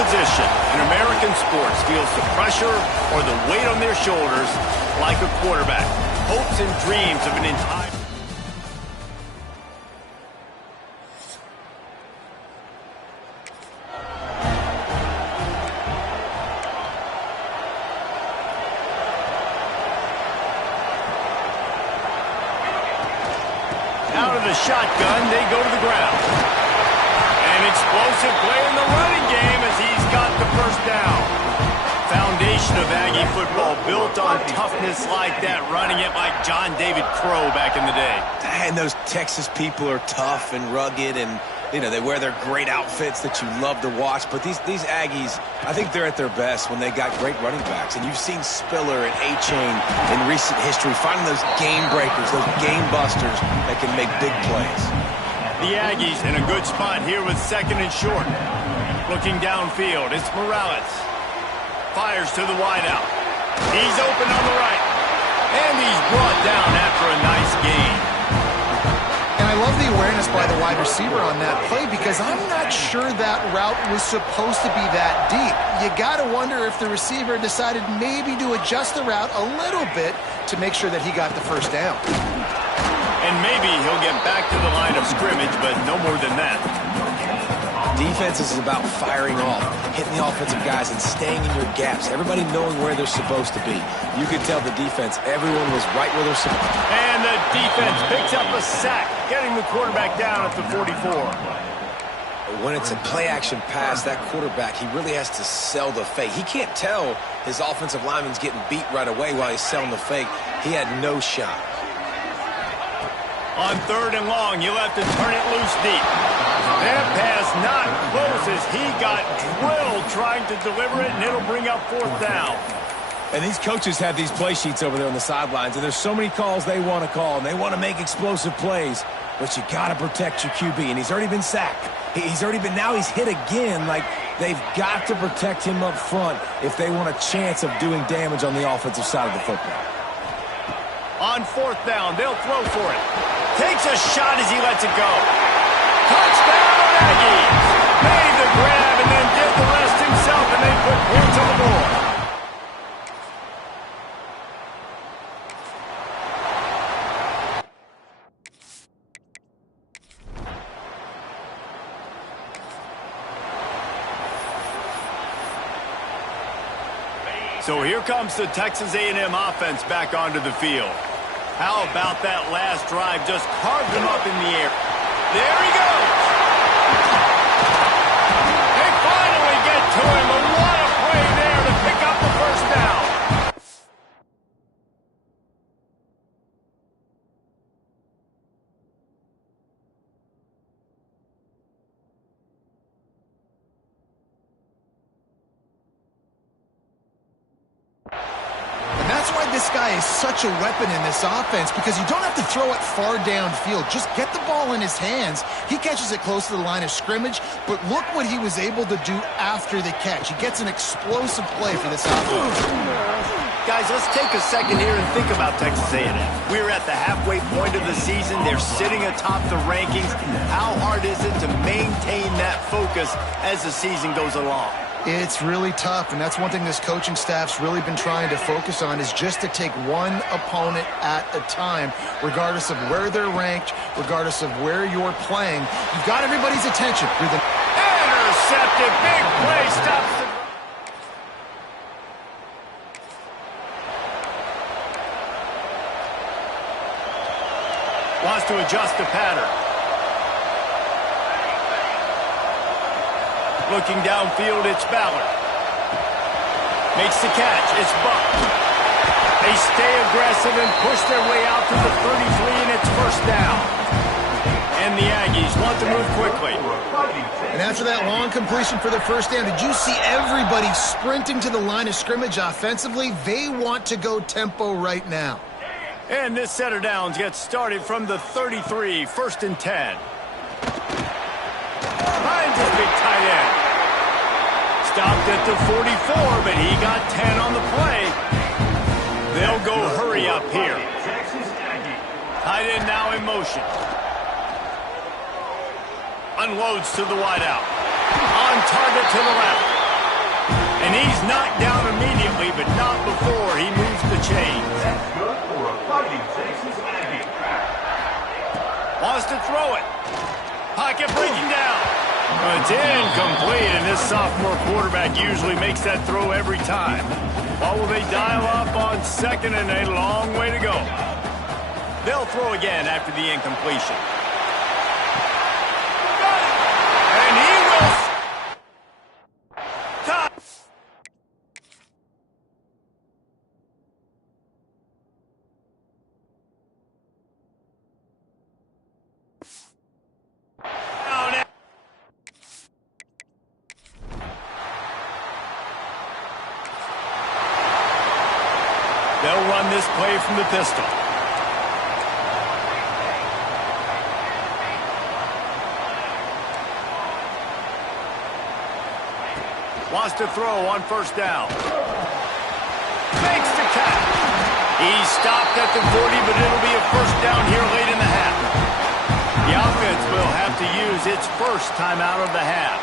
position in American sports feels the pressure or the weight on their shoulders like a quarterback. Hopes and dreams of an entire... Out of the shotgun, they go to the ground. An explosive play in the running game as he's got the first down. Foundation of Aggie football built on toughness like that, running it like John David Crow back in the day. And those Texas people are tough and rugged, and you know, they wear their great outfits that you love to watch. But these Aggies, I think they're at their best when they got great running backs. And you've seen Spiller and A-Chain in recent history finding those game breakers, those game busters that can make big plays. The Aggies in a good spot here with second and short. Looking downfield, it's Morales. Fires to the wideout. He's open on the right. And he's brought down after a nice gain. And I love the awareness by the wide receiver on that play because I'm not sure that route was supposed to be that deep. You got to wonder if the receiver decided maybe to adjust the route a little bit to make sure that he got the first down. And maybe he'll get back to the line of scrimmage, but no more than that. Defense is about firing off, hitting the offensive guys, and staying in your gaps. Everybody knowing where they're supposed to be. You could tell the defense, everyone was right where they're supposed to be. And the defense picks up a sack, getting the quarterback down at the 44. When it's a play-action pass, that quarterback, he really has to sell the fake. He can't tell his offensive lineman's getting beat right away while he's selling the fake. He had no shot. On third and long, you'll have to turn it loose deep. That pass not close as he got drilled trying to deliver it, and it'll bring up fourth down. And these coaches have these play sheets over there on the sidelines, and there's so many calls they want to call, and they want to make explosive plays, but you got to protect your QB, and he's already been sacked. Now he's hit again. Like, they've got to protect him up front if they want a chance of doing damage on the offensive side of the football. On fourth down, they'll throw for it. Takes a shot as he lets it go. Touchdown, Aggies! Made the grab and then did the rest himself, and they put points on the board. So here comes the Texas A&M offense back onto the field. How about that last drive? Just carved him up in the air. There he goes. They finally get to him. And what a play there to pick up the first down. That's why this guy is such a weapon in this offense, because you don't have to throw it far downfield. Just get the ball in his hands. He catches it close to the line of scrimmage, but look what he was able to do after the catch. He gets an explosive play for this offense. Guys, let's take a second here and think about Texas A&M. We're at the halfway point of the season. They're sitting atop the rankings. How hard is it to maintain that focus as the season goes along? It's really tough, and that's one thing this coaching staff's really been trying to focus on, is just to take one opponent at a time, regardless of where they're ranked, regardless of where you're playing. You've got everybody's attention. You're the intercepted. Big play. Stops the... Wants to adjust the pattern. Looking downfield, it's Ballard. Makes the catch. It's Buck. They stay aggressive and push their way out to the 33, and it's first down. And the Aggies want to move quickly. And after that long completion for the first down, did you see everybody sprinting to the line of scrimmage offensively? They want to go tempo right now. And this set of downs gets started from the 33, first and 10. Finds his big tight end. Stopped at the 44, but he got 10 on the play. They'll go hurry up here. Tight end now in motion. Unloads to the wideout. On target to the left. And he's knocked down immediately, but not before he moves the chains. Wants to throw it. Pocket breaking down. It's incomplete, and this sophomore quarterback usually makes that throw every time. What will they dial up on second and a long way to go? They'll throw again after the incompletion. And he will... They'll run this play from the pistol. Wants to throw on first down. Makes the catch. He's stopped at the 40, but it'll be a first down here late in the half. The offense will have to use its first timeout of the half.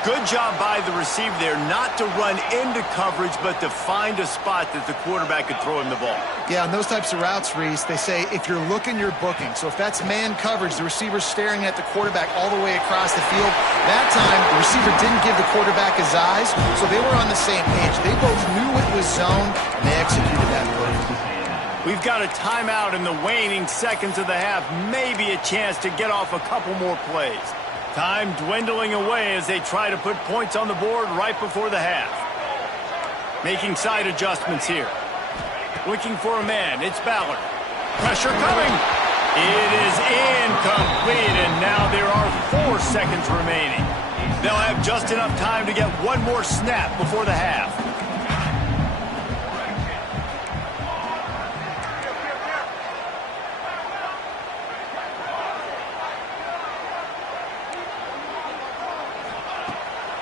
Good job by the receiver there not to run into coverage, but to find a spot that the quarterback could throw him the ball. Yeah, on those types of routes, Reese, they say if you're looking, you're booking. So if that's man coverage, the receiver's staring at the quarterback all the way across the field. That time, the receiver didn't give the quarterback his eyes, so they were on the same page. They both knew it was zone, and they executed that play. We've got a timeout in the waning seconds of the half. Maybe a chance to get off a couple more plays. Time dwindling away as they try to put points on the board right before the half. Making side adjustments here. Looking for a man. It's Ballard. Pressure coming. It is incomplete, and now there are 4 seconds remaining. They'll have just enough time to get one more snap before the half.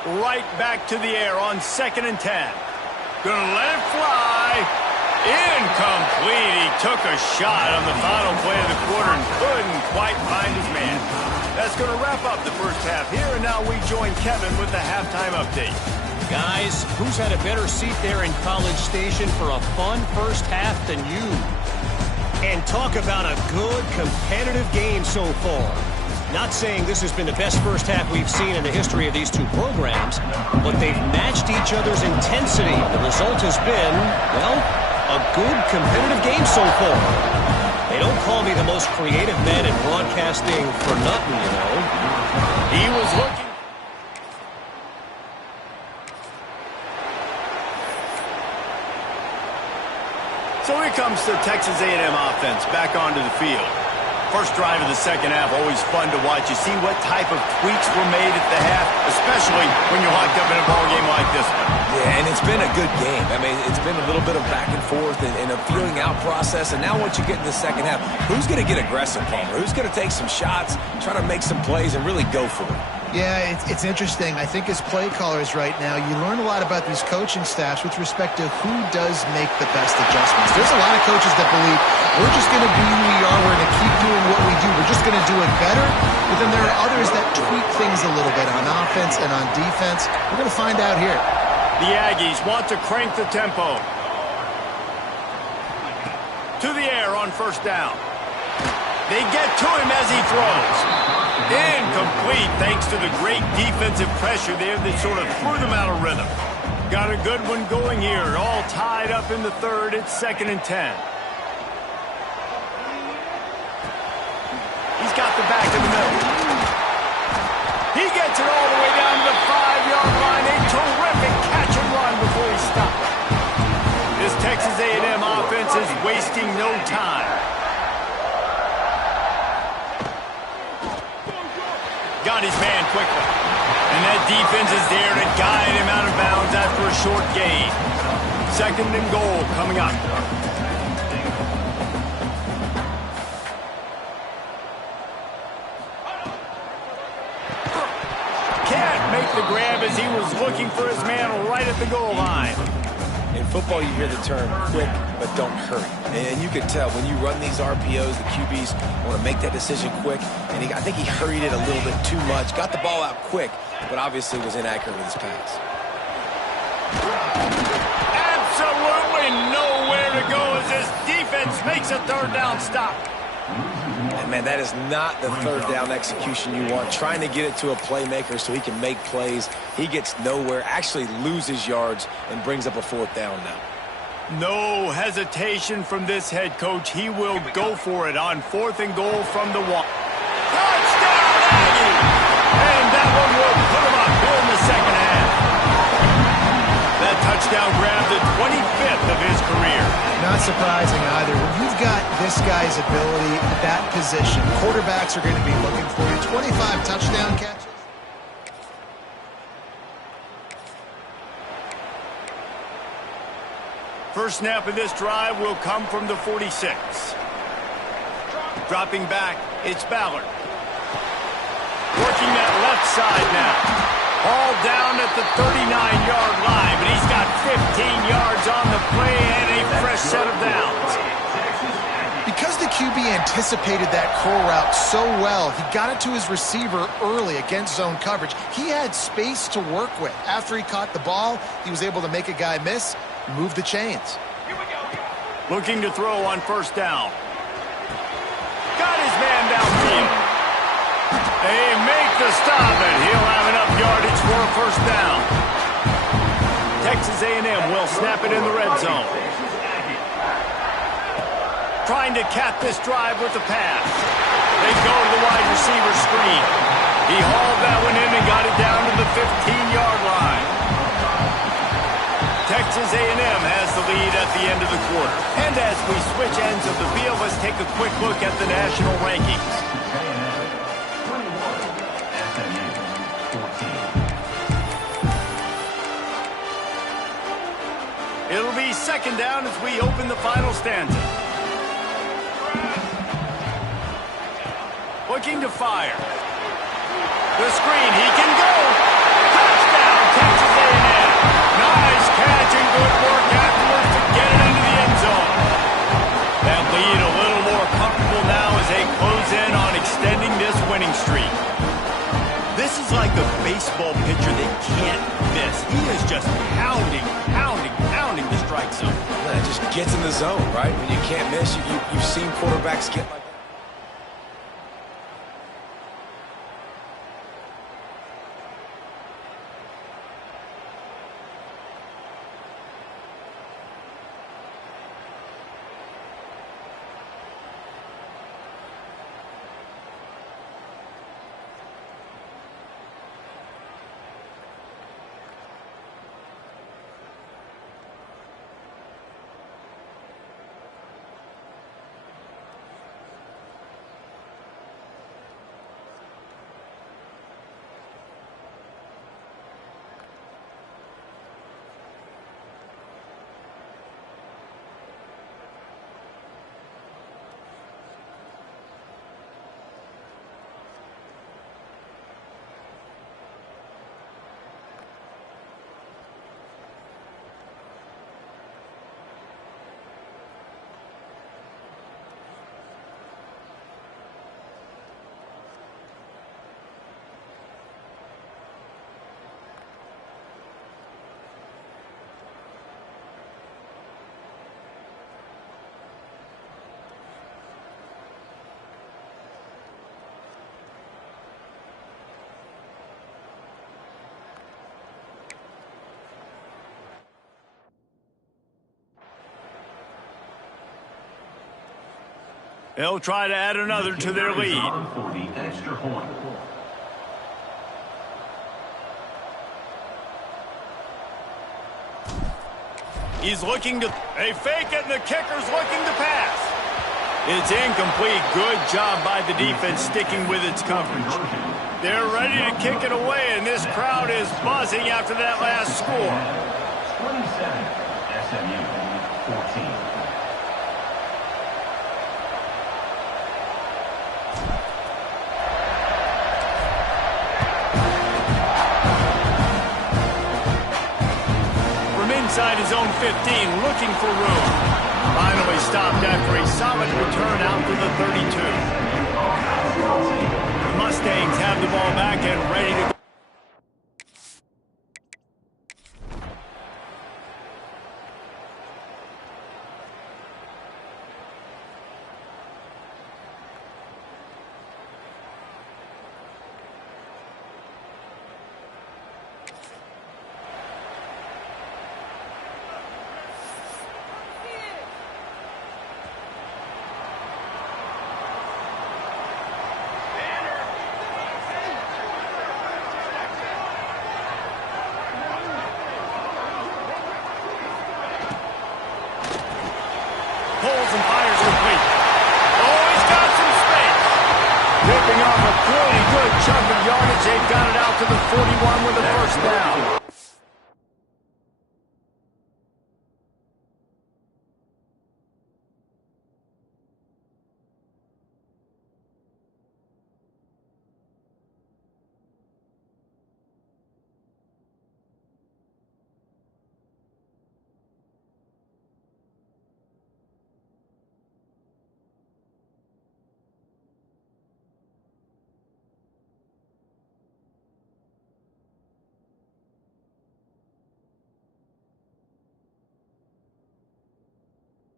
Right back to the air on 2nd and 10. Gonna let it fly. Incomplete. He took a shot on the final play of the quarter and couldn't quite find his man. That's going to wrap up the first half here, and now we join Kevin with the halftime update. Guys, who's had a better seat there in College Station for a fun first half than you? And talk about a good competitive game so far. Not saying this has been the best first half we've seen in the history of these two programs, but they've matched each other's intensity. The result has been, well, a good competitive game so far. They don't call me the most creative man in broadcasting for nothing, you know. He was looking. So here comes the Texas A&M offense back onto the field. First drive of the second half, always fun to watch. You see what type of tweaks were made at the half, especially when you're locked up in a ball game like this one. Yeah, and it's been a good game. I mean, it's been a little bit of back and forth and a feeling out process. And now once you get in the second half, who's going to get aggressive, Palmer? Who's going to take some shots, try to make some plays, and really go for it? Yeah, it's interesting. I think as play callers right now, you learn a lot about these coaching staffs with respect to who does make the best adjustments. There's a lot of coaches that believe we're just going to be who we are. We're going to keep doing what we do. We're just going to do it better. But then there are others that tweak things a little bit on offense and on defense. We're going to find out here. The Aggies want to crank the tempo. To the air on first down. They get to him as he throws. Incomplete thanks to the great defensive pressure there that sort of threw them out of rhythm. Got a good one going here. All tied up in the third. It's 2nd and 10. He's got the back in the middle. He gets it all the way down to the 5-yard line. A terrific catch and run before he stopped. This Texas A&M offense is wasting no time. Got his man quickly. And that defense is there to guide him out of bounds after a short gain. 2nd and goal coming up. Can't make the grab as he was looking for his man right at the goal line. In football, you hear the term quick, but don't hurry. And you can tell when you run these RPOs, the QBs want to make that decision quick. And I think he hurried it a little bit too much. Got the ball out quick, but obviously was inaccurate with his pass. Absolutely nowhere to go as this defense makes a third down stop. And man, that is not the third down execution you want. Trying to get it to a playmaker so he can make plays. He gets nowhere, actually loses yards, and brings up a fourth down now. No hesitation from this head coach. He will go for it on 4th and goal from the 1. Touchdown, Aggie! And that one will put him up here in the second half. That touchdown grabbed the 25th of his career. Not surprising either. When you've got this guy's ability at that position, quarterbacks are going to be looking for you. 25 touchdown catches. First snap of this drive will come from the 46. Dropping back, it's Ballard. Working that left side now. All down at the 39-yard line, but he's got 15 yards on the play and a fresh set of downs. Because the QB anticipated that curl route so well, he got it to his receiver early against zone coverage. He had space to work with. After he caught the ball, he was able to make a guy miss, move the chains. Looking to throw on first down. Got his man downfield. They make the stop, and he'll have enough yardage for a first down. Texas A&M will snap it in the red zone. Trying to cap this drive with the pass. They go to the wide receiver screen. He hauled that one in and got it down to the 15-yard line. Texas A&M has the lead at the end of the quarter. And as we switch ends of the field, let's take a quick look at the national rankings. It'll be second down as we open the final stanza. Looking to fire. The screen, he can go. Touchdown, Texas A&M. Nice catch and good work afterwards to get it into the end zone. That lead a little more comfortable now as they close in on extending this winning streak. This is like a baseball pitcher they can't miss. He is just pounding the strike zone. It just gets in the zone, right? When you can't miss, you've seen quarterbacks get like that. They'll try to add another to their lead. He's looking to... They fake it, and the kicker's looking to pass. It's incomplete. Good job by the defense sticking with its coverage. They're ready to kick it away, and this crowd is buzzing after that last score. 27, SMU, 14. Inside his own 15, looking for room. Finally stopped after a solid return out to the 32. The Mustangs have the ball back and ready to go. Pretty good chunk of yardage. They've got it out to the 41 with a first down.